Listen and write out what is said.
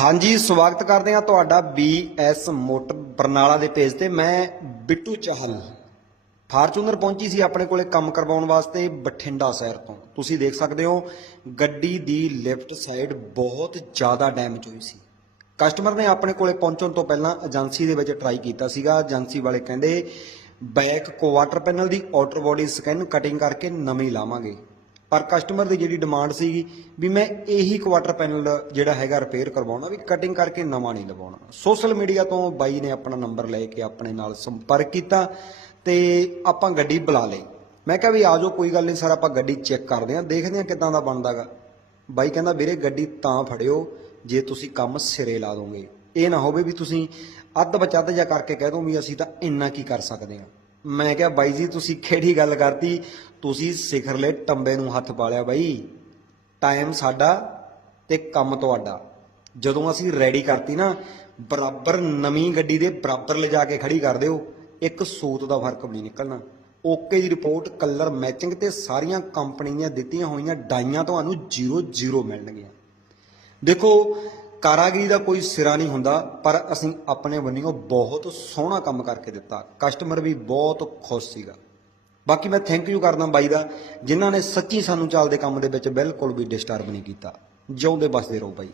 ਹਾਂਜੀ, ਸਵਾਗਤ ਕਰਦੇ ਹਾਂ ਤੁਹਾਡਾ BS ਮੋਟਰ ਬਰਨਾਲਾ ਦੇ ਪੇਜ ਤੇ। ਮੈਂ ਬਿੱਟੂ ਚਾਹਲ, ਫਾਰਚੂਨਰ ਪਹੁੰਚੀ ਸੀ ਆਪਣੇ ਕੋਲੇ ਕੰਮ ਕਰਵਾਉਣ ਵਾਸਤੇ ਬਠਿੰਡਾ ਸ਼ਹਿਰ ਤੋਂ। ਤੁਸੀਂ ਦੇਖ ਸਕਦੇ ਹੋ, ਗੱਡੀ ਦੀ ਲੈਫਟ ਸਾਈਡ ਬਹੁਤ ਜ਼ਿਆਦਾ ਡੈਮੇਜ ਹੋਈ ਸੀ। ਕਸਟਮਰ ਨੇ ਆਪਣੇ ਕੋਲੇ ਪਹੁੰਚਣ ਤੋਂ ਪਹਿਲਾਂ ਏਜੰਸੀ ਦੇ ਵਿੱਚ ਟਰਾਈ ਕੀਤਾ ਸੀਗਾ। ਏਜੰਸੀ ਵਾਲੇ ਕਹਿੰਦੇ, ਬੈਕ ਕੁਆਟਰ ਪੈਨਲ ਦੀ ਆਊਟਰ ਬੋਡੀ ਸਕੈਨ ਕਟਿੰਗ ਕਰਕੇ ਨਵੀਂ ਲਾਵਾਂਗੇ। ਪਰ ਕਸਟਮਰ ਦੀ ਜਿਹੜੀ ਡਿਮਾਂਡ ਸੀਗੀ ਵੀ ਮੈਂ ਇਹੀ ਕੁਆਟਰ ਪੈਨਲ ਜਿਹੜਾ ਹੈਗਾ ਰਿਪੇਅਰ ਕਰਵਾਉਣਾ, ਵੀ ਕਟਿੰਗ ਕਰਕੇ ਨਵਾਂ ਨਹੀਂ ਲਵਾਉਣਾ। ਸੋਸ਼ਲ ਮੀਡੀਆ ਤੋਂ ਬਾਈ ਨੇ ਆਪਣਾ ਨੰਬਰ ਲੈ ਕੇ ਆਪਣੇ ਨਾਲ ਸੰਪਰਕ ਕੀਤਾ ਤੇ ਆਪਾਂ ਗੱਡੀ ਬੁਲਾ ਲਈ। ਮੈਂ ਕਿਹਾ ਵੀ ਆਜੋ ਕੋਈ ਗੱਲ ਨਹੀਂ ਸਰ, ਆਪਾਂ ਗੱਡੀ ਚੈੱਕ ਕਰਦੇ ਹਾਂ, ਦੇਖਦੇ ਹਾਂ ਕਿਦਾਂ ਦਾ ਬਣਦਾਗਾ। ਬਾਈ ਕਹਿੰਦਾ, ਵੀਰੇ ਗੱਡੀ ਤਾਂ ਫੜਿਓ, ਜੇ ਤੁਸੀਂ ਕੰਮ ਸਿਰੇ ਲਾ ਦੋਗੇ। ਇਹ ਨਾ ਹੋਵੇ ਵੀ ਤੁਸੀਂ ਅੱਧ ਬਚੱਧ ਜਾਂ ਕਰਕੇ ਕਹਿ ਦੋ ਵੀ ਅਸੀਂ ਤਾਂ ਇੰਨਾ ਕੀ ਕਰ ਸਕਦੇ ਹਾਂ। ਮੈਂ ਕਿਹਾ ਬਾਈ ਜੀ, ਤੁਸੀਂ ਕਿਹੜੀ ਗੱਲ ਕਰਤੀ? ਤੁਸੀਂ ਸਿਖਰਲੇ ਟੰਬੇ ਨੂੰ ਹੱਥ ਪਾ ਲਿਆ ਬਾਈ। ਟਾਈਮ ਸਾਡਾ ਤੇ ਕੰਮ ਤੁਹਾਡਾ। ਜਦੋਂ ਅਸੀਂ ਰੈਡੀ ਕਰਤੀ ਨਾ, ਬਰਾਬਰ ਨਵੀਂ ਗੱਡੀ ਦੇ ਬਰਾਬਰ ਲਿਜਾ ਕੇ ਖੜੀ ਕਰ ਦਿਓ। ਇੱਕ ਸੂਤ ਦਾ ਫ਼ਰਕ ਵੀ ਨਹੀਂ ਨਿਕਲਣਾ। ਓਕੇ ਦੀ ਰਿਪੋਰਟ ਕਲਰ ਮੈਚਿੰਗ ਤੇ ਸਾਰੀਆਂ ਕੰਪਨੀ ਦੀਆਂ ਦਿੱਤੀਆਂ ਹੋਈਆਂ, ਡਾਈਆਂ ਤੁਹਾਨੂੰ 00 ਮਿਲਣਗੀਆਂ। ਦੇਖੋ ਕਾਰਾਗਰੀ ਦਾ ਕੋਈ ਸਿਰਾ ਨਹੀਂ ਹੁੰਦਾ, ਪਰ ਅਸੀਂ ਆਪਣੇ ਵੱਲੋਂ ਬਹੁਤ ਸੋਹਣਾ ਕੰਮ ਕਰਕੇ ਦਿੱਤਾ। ਕਸਟਮਰ ਵੀ ਬਹੁਤ ਖੁਸ਼ ਸੀਗਾ। ਬਾਕੀ ਮੈਂ ਥੈਂਕ ਯੂ ਕਰਦਾ ਬਾਈ ਦਾ, ਜਿਨ੍ਹਾਂ ਨੇ ਸੱਚੀ ਸਾਨੂੰ ਚੱਲਦੇ ਕੰਮ ਦੇ ਵਿੱਚ ਬਿਲਕੁਲ ਵੀ ਡਿਸਟਰਬ ਨਹੀਂ ਕੀਤਾ। ਜਿਉਂਦੇ ਬਸਦੇ ਰਹੋ ਬਾਈ।